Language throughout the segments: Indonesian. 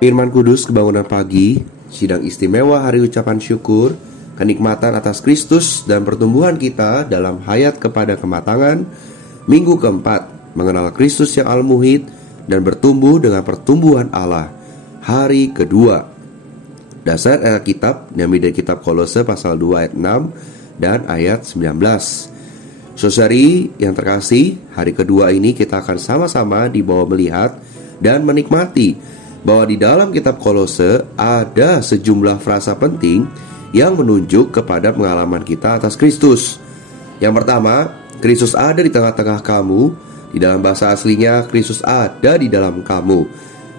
Firman Kudus Kebangunan Pagi, sidang istimewa hari ucapan syukur, kenikmatan atas Kristus dan pertumbuhan kita dalam hayat kepada kematangan, minggu keempat, mengenal Kristus yang al-muhid dan bertumbuh dengan pertumbuhan Allah, hari kedua. Dasar Alkitab diambil dari kitab Kolose pasal 2 ayat 6 dan ayat 19. Saudari yang terkasih, hari kedua ini kita akan sama-sama dibawa melihat dan menikmati bahwa di dalam kitab Kolose ada sejumlah frasa penting yang menunjuk kepada pengalaman kita atas Kristus. Yang pertama, Kristus ada di tengah-tengah kamu. Di dalam bahasa aslinya, Kristus ada di dalam kamu.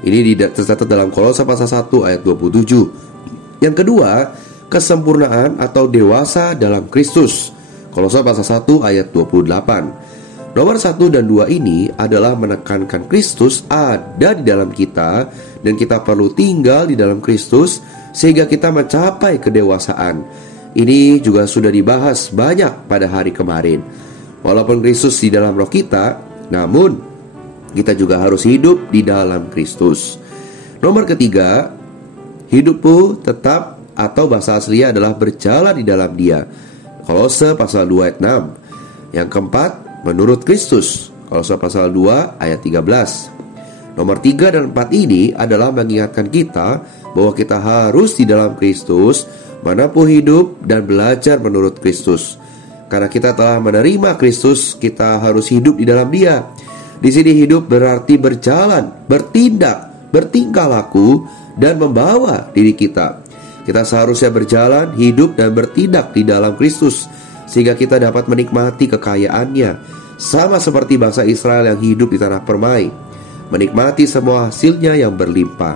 Ini tercatat dalam Kolose pasal 1 ayat 27. Yang kedua, kesempurnaan atau dewasa dalam Kristus. Kolose pasal 1 ayat 28. Nomor 1 dan 2 ini adalah menekankan Kristus ada di dalam kita dan kita perlu tinggal di dalam Kristus sehingga kita mencapai kedewasaan. Ini juga sudah dibahas banyak pada hari kemarin. Walaupun Kristus di dalam roh kita, namun kita juga harus hidup di dalam Kristus. Nomor ketiga, hidupku tetap atau bahasa aslinya adalah berjalan di dalam Dia. Kolose pasal 2 ayat 6. Yang keempat, menurut Kristus. Kolose pasal 2 ayat 13. Nomor 3 dan 4 ini adalah mengingatkan kita bahwa kita harus di dalam Kristus, manapun hidup dan belajar menurut Kristus. Karena kita telah menerima Kristus, kita harus hidup di dalam Dia. Di sini hidup berarti berjalan, bertindak, bertingkah laku dan membawa diri kita. Kita seharusnya berjalan, hidup dan bertindak di dalam Kristus sehingga kita dapat menikmati kekayaannya, sama seperti bangsa Israel yang hidup di tanah permai, menikmati semua hasilnya yang berlimpah.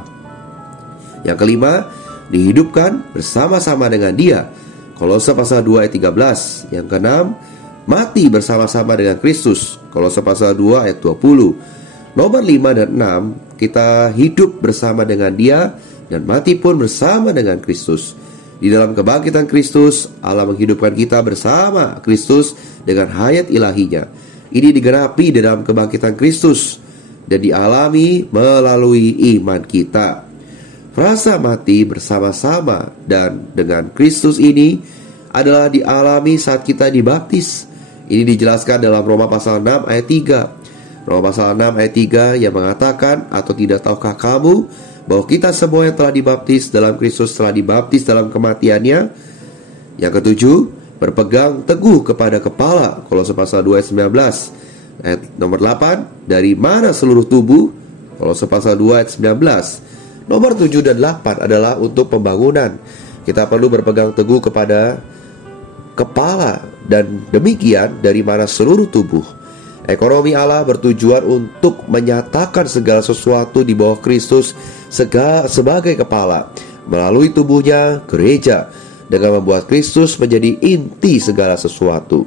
Yang kelima, dihidupkan bersama-sama dengan Dia. Kolose pasal 2 ayat 13. Yang keenam, mati bersama-sama dengan Kristus. Kolose pasal 2 ayat 20. Nomor 5 dan 6, kita hidup bersama dengan Dia dan mati pun bersama dengan Kristus. Di dalam kebangkitan Kristus, Allah menghidupkan kita bersama Kristus dengan hayat ilahinya. Ini digenapi di dalam kebangkitan Kristus dan dialami melalui iman kita. Frasa mati bersama-sama dan dengan Kristus ini adalah dialami saat kita dibaptis. Ini dijelaskan dalam Roma pasal 6 ayat 3. Roma pasal 6 ayat 3 yang mengatakan, atau tidak tahukah kamu bahwa kita semua yang telah dibaptis dalam Kristus telah dibaptis dalam kematiannya. Yang ketujuh, berpegang teguh kepada kepala. Kolose pasal 2 ayat 19. Ayat nomor 8, dari mana seluruh tubuh. Kolose pasal 2 ayat 19. Nomor 7 dan 8 adalah untuk pembangunan. Kita perlu berpegang teguh kepada kepala, dan demikian dari mana seluruh tubuh. Ekonomi Allah bertujuan untuk menyatakan segala sesuatu di bawah Kristus sebagai kepala melalui tubuhnya, gereja, dengan membuat Kristus menjadi inti segala sesuatu.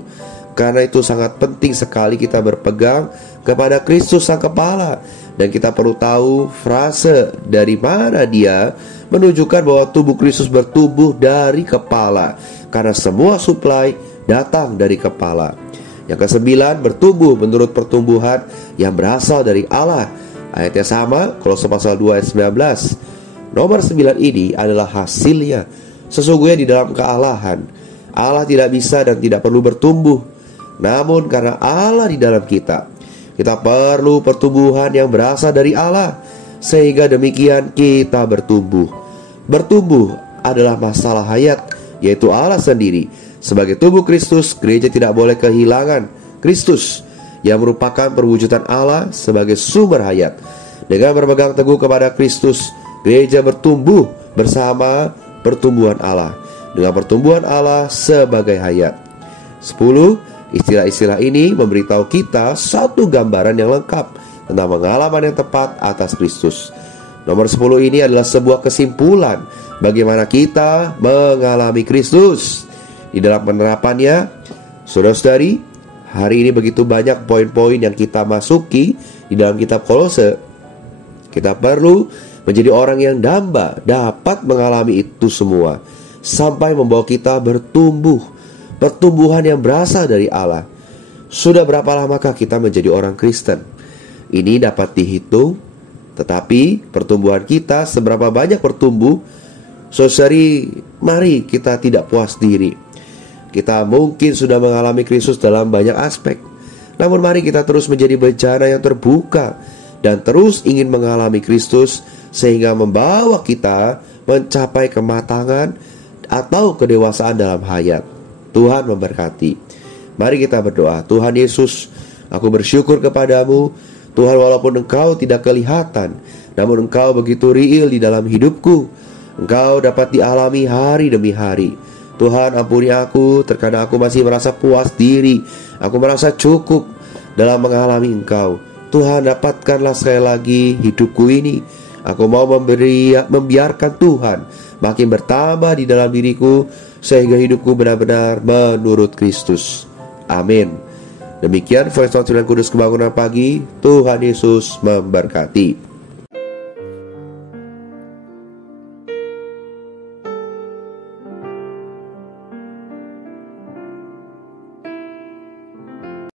Karena itu sangat penting sekali kita berpegang kepada Kristus sang kepala. Dan kita perlu tahu frase dari mana Dia menunjukkan bahwa tubuh Kristus bertumbuh dari kepala, karena semua suplai datang dari kepala. Yang kesembilan, bertumbuh menurut pertumbuhan yang berasal dari Allah. Ayatnya sama, Kolose pasal 2 ayat 19. Nomor 9 ini adalah hasilnya. Sesungguhnya di dalam kealahan, Allah tidak bisa dan tidak perlu bertumbuh. Namun karena Allah di dalam kita, kita perlu pertumbuhan yang berasal dari Allah, sehingga demikian kita bertumbuh. Bertumbuh adalah masalah hayat, yaitu Allah sendiri. Sebagai tubuh Kristus, gereja tidak boleh kehilangan Kristus yang merupakan perwujudan Allah sebagai sumber hayat. Dengan berpegang teguh kepada Kristus, gereja bertumbuh bersama pertumbuhan Allah, dengan pertumbuhan Allah sebagai hayat. 10. Istilah-istilah ini memberitahu kita satu gambaran yang lengkap tentang pengalaman yang tepat atas Kristus. Nomor 10 ini adalah sebuah kesimpulan bagaimana kita mengalami Kristus. Di dalam penerapannya, saudara-saudari, hari ini begitu banyak poin-poin yang kita masuki di dalam kitab Kolose. Kita perlu menjadi orang yang dapat mengalami itu semua sampai membawa kita bertumbuh, pertumbuhan yang berasal dari Allah. Sudah berapa lamakah kita menjadi orang Kristen? Ini dapat dihitung Tetapi pertumbuhan kita seberapa banyak bertumbuh, saudari, mari kita tidak puas diri. Kita mungkin sudah mengalami Kristus dalam banyak aspek, namun mari kita terus menjadi bencana yang terbuka dan terus ingin mengalami Kristus, sehingga membawa kita mencapai kematangan atau kedewasaan dalam hayat. Tuhan memberkati. Mari kita berdoa. Tuhan Yesus, aku bersyukur kepadamu. Tuhan, walaupun Engkau tidak kelihatan, namun Engkau begitu real di dalam hidupku. Engkau dapat dialami hari demi hari. Tuhan, ampuni aku, terkadang aku masih merasa puas diri, aku merasa cukup dalam mengalami Engkau. Tuhan, dapatkanlah sekali lagi hidupku ini. Aku mau membiarkan Tuhan makin bertambah di dalam diriku, sehingga hidupku benar-benar menurut Kristus. Amin. Demikian Voice Note Kudus Kebangunan Pagi. Tuhan Yesus memberkati.